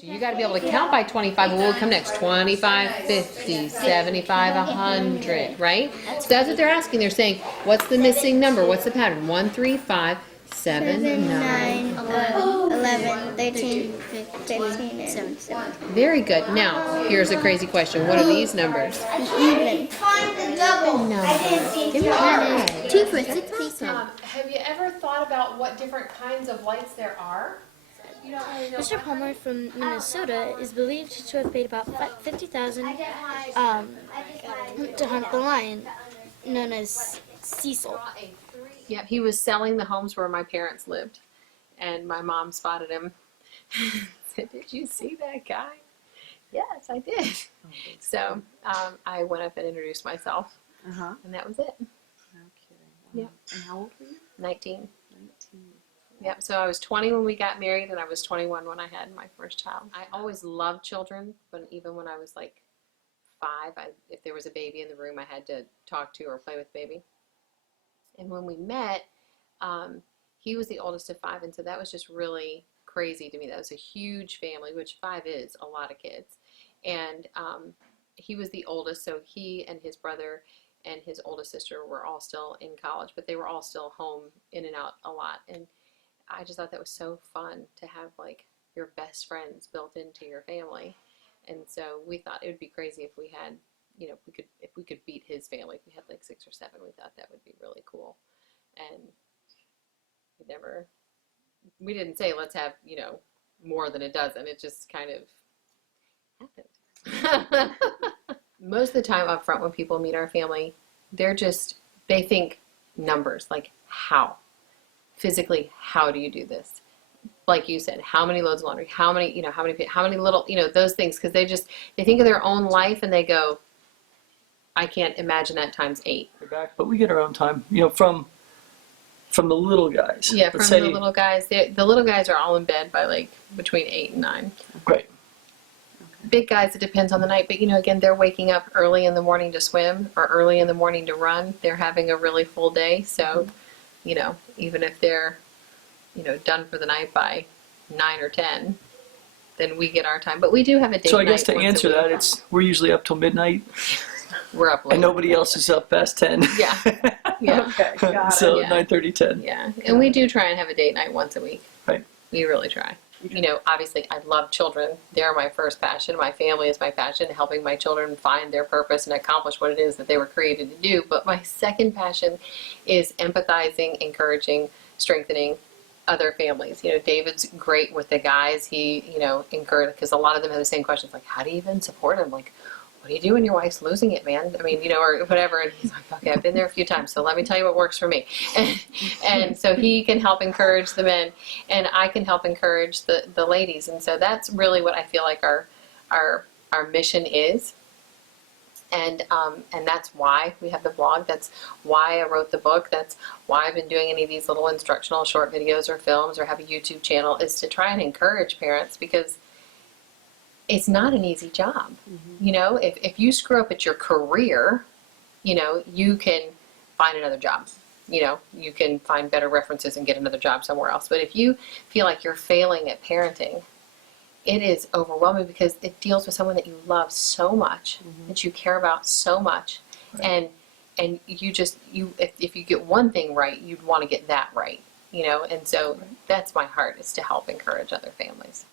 So you got to be able to count by 25. What will come next? 25, 50, 75, 100, right? So that's what they're asking. They're saying, what's the missing number? What's the pattern? 1, 3, 5, 7, 9, 11, 13, 15, and 17. Very good. Now, here's a crazy question. What are these numbers? Even. Numbers. Give me That that. is 2 for 60. Have you ever thought about what different kinds of lights there are? Mr. Palmer from Minnesota is believed to have paid about $50,000 to hunt the lion, known as Cecil. Yep, he was selling the homes where my parents lived, and my mom spotted him. Said, "Did you see that guy?" Yes, I did. So I went up and introduced myself, and that was it. Okay. Yep. And how old were you? 19. 19. Yep, so I was 20 when we got married, and I was 21 when I had my first child. I always loved children, but even when I was like 5, if there was a baby in the room, I had to talk to or play with baby. And when we met, he was the oldest of 5, and so that was just really crazy to me. That was a huge family, which 5 is a lot of kids. And he was the oldest, so he and his brother and his oldest sister were all still in college, but they were all still home in and out a lot. And I just thought that was so fun to have like your best friends built into your family. And so we thought it would be crazy if we had, if we could beat his family. If we had like 6 or 7, we thought that would be really cool. And we didn't say let's have, more than a dozen. It just kind of happened. Most of the time up front when people meet our family, they think numbers, like how. Physically, how do you do this? Like you said, how many loads of laundry? How many little, those things, because they think of their own life and they go, I can't imagine that times 8. Back, but we get our own time, from the little guys. Yeah, from the little guys. The little guys are all in bed by like between 8 and 9. Great. Big guys, it depends on the night, but again, they're waking up early in the morning to swim or early in the morning to run. They're having a really full day, so even if they're, done for the night by 9 or 10, then we get our time. But we do have a date night. So I guess to once answer a week. that, we're usually up till midnight, We're up late. and nobody else is up past 10. Yeah. Yeah. Okay, got it. So Yeah. 9:30, 10. Yeah. And we do try and have a date night once a week. Right. We really try. Obviously I love children. They're my first passion. My family is my passion, helping my children find their purpose and accomplish what it is that they were created to do. But my second passion is empathizing, encouraging, strengthening other families. David's great with the guys. He, encourage, because a lot of them have the same questions, like, how do you even support him? Like, what do you do when your wife's losing it, man? I mean, or whatever. And he's like, okay, I've been there a few times, so let me tell you what works for me. And so he can help encourage the men, and I can help encourage the ladies. And so that's really what I feel like our mission is. And that's why we have the blog. That's why I wrote the book. That's why I've been doing any of these little instructional short videos or films or have a YouTube channel, is to try and encourage parents, because it's not an easy job. If you screw up at your career, you can find another job. You can find better references and get another job somewhere else. But if you feel like you're failing at parenting, it is overwhelming, because it deals with someone that you love so much, that you care about so much. Right. And if you get one thing right, you'd want to get that right, and so that's my heart, is to help encourage other families.